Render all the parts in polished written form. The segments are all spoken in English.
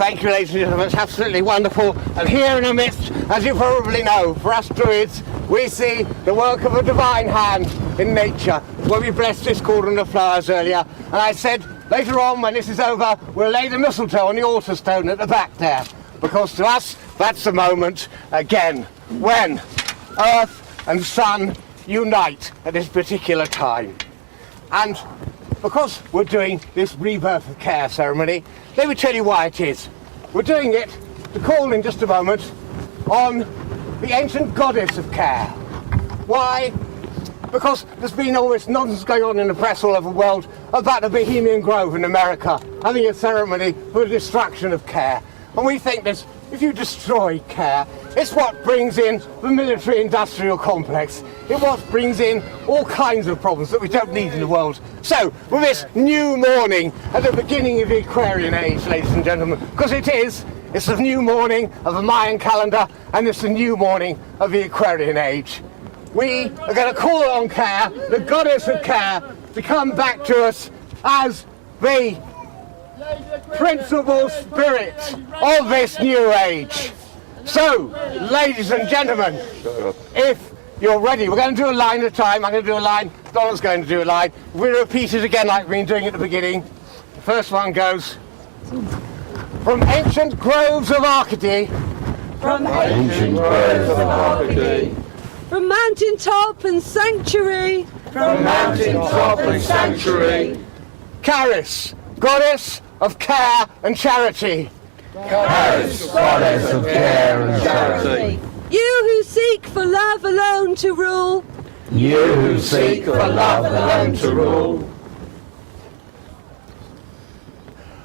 Thank you, ladies and gentlemen. It's absolutely wonderful. And here in the midst, as you probably know, for us druids, we see the work of a divine hand in nature. When we blessed this cauldron of flowers earlier, and I said, later on, when this is over, we'll lay the mistletoe on the altar stone at the back there. Because to us, that's the moment, again, when earth and sun unite at this particular time. And because we're doing this rebirth of care ceremony, let me tell you why it is. We're doing it to call in just a moment on the ancient goddess of care. Why? Because there's been all this nonsense going on in the press all over the world about the Bohemian Grove in America having a ceremony for the destruction of care. And we think this, if you destroy care, it's what brings in the military-industrial complex. It's what brings in all kinds of problems that we don't need in the world. So, with this new morning at the beginning of the Aquarian age, ladies and gentlemen, because it's the new morning of the Mayan calendar, and it's the new morning of the Aquarian age. We are going to call on care, the goddess of care, to come back to us as the principal spirit of this new age. So, ladies and gentlemen, if you're ready, we're going to do a line at a time. I'm going to do a line, Donald's going to do a line. We'll repeat it again like we've been doing at the beginning. The first one goes, from ancient groves of Arcady, from ancient groves of Arcady, from mountain top and sanctuary, from mountain top and sanctuary, Caris, goddess of care and charity. Caris, goddess of care and charity. You who seek for love alone to rule, You who seek for love alone to rule,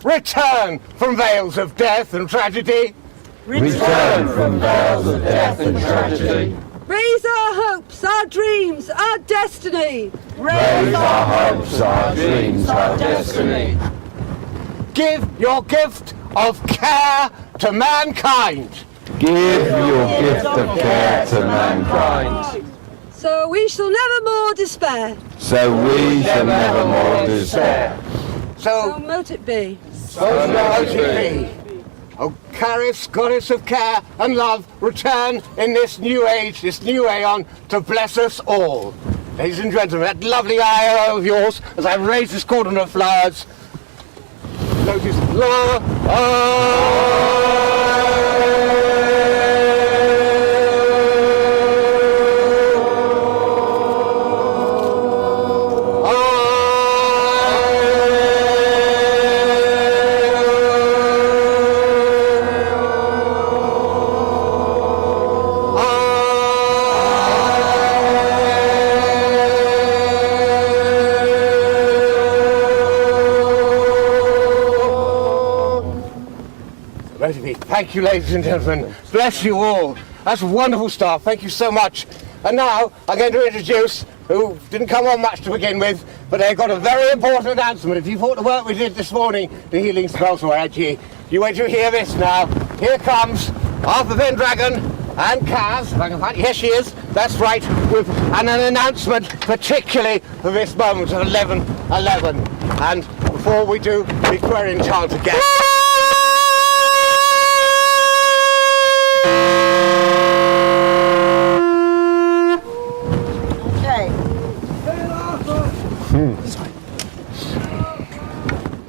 return from veils of death and tragedy. return from veils of death and tragedy. raise our hopes, our dreams, our destiny. Raise our hopes, our dreams, our destiny. Give your gift of care to mankind. Give your gift of care to mankind, So we shall never more despair. so we shall never more despair. So So mote it be. mote it be. O Caris, goddess of care and love, return in this new age, this new aeon, to bless us all. Ladies and gentlemen, that lovely eye of yours, as I raise this cauldron of flowers, notice, Thank you, ladies and gentlemen. Bless you all. That's wonderful stuff. Thank you so much. And now I'm going to introduce, who didn't come on much to begin with, but they've got a very important announcement. If you thought the work we did this morning, the healing spells were edgy, you wait to hear this now. Here comes Arthur Pendragon and Kaz, if I can find, here she is, that's right, with an announcement particularly for this moment of 11:11. And before we do the Aquarian chant again.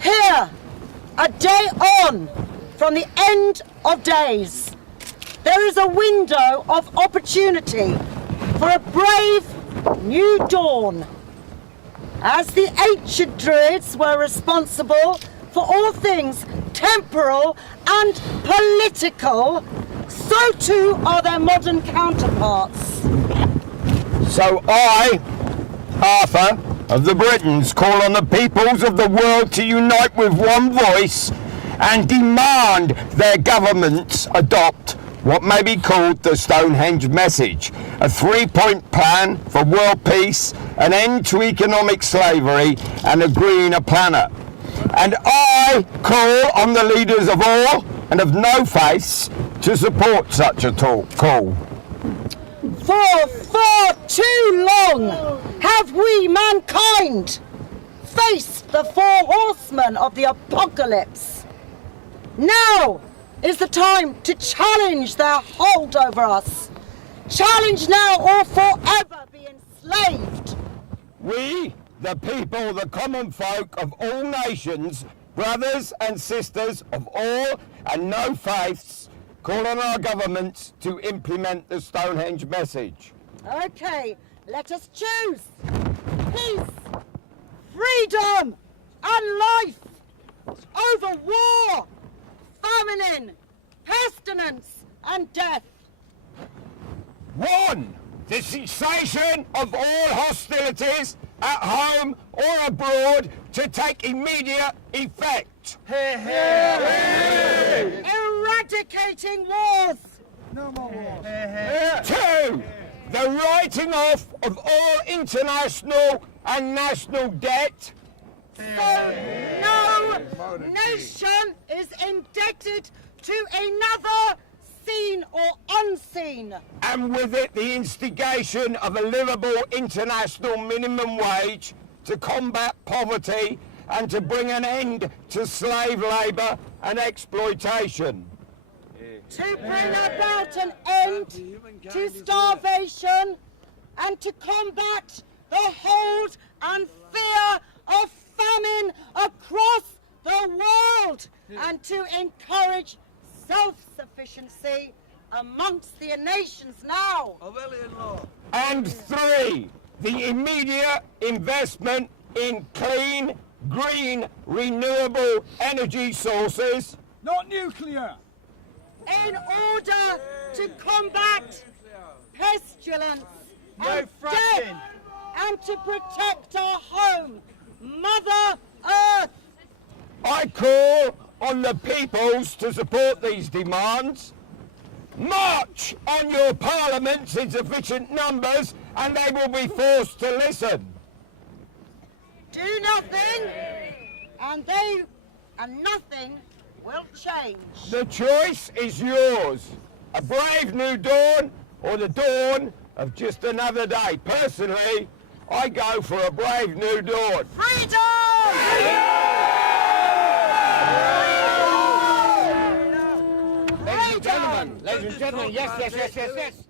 Here, a day on from the end of days, there is a window of opportunity for a brave new dawn. As the ancient druids were responsible for all things temporal and political, so too are their modern counterparts. So I, Arthur, of the Britons, call on the peoples of the world to unite with one voice and demand their governments adopt what may be called the Stonehenge message, a three-point plan for world peace, an end to economic slavery, and a greener planet. And I call on the leaders of all and of no faith to support such a call. For far too long have we, mankind, faced the four horsemen of the apocalypse. Now is the time to challenge their hold over us. Challenge now or forever be enslaved. We, the people, the common folk of all nations, brothers and sisters of all and no faiths, call on our governments to implement the Stonehenge message. Okay, let us choose peace, freedom and life over war, famine, pestilence and death. 1. The cessation of all hostilities at home or abroad to take immediate effect. Eradicating wars. 2. The writing off of all international and national debt. No nation is indebted to another, seen or unseen. And with it the instigation of a livable international minimum wage to combat poverty and to bring an end to slave labour and exploitation. To bring about an end to starvation and to combat the hold and fear of famine across the world and to encourage self-sufficiency amongst the nations now. And 3. The immediate investment in clean, green, renewable energy sources. Not nuclear. In order to combat pestilence and death and to protect our home, Mother Earth. I call on the peoples to support these demands. March on your parliaments in sufficient numbers and they will be forced to listen. Do nothing and nothing will change. The choice is yours. A brave new dawn or the dawn of just another day. Personally, I go for a brave new dawn. Freedom! Ladies and gentlemen, yes.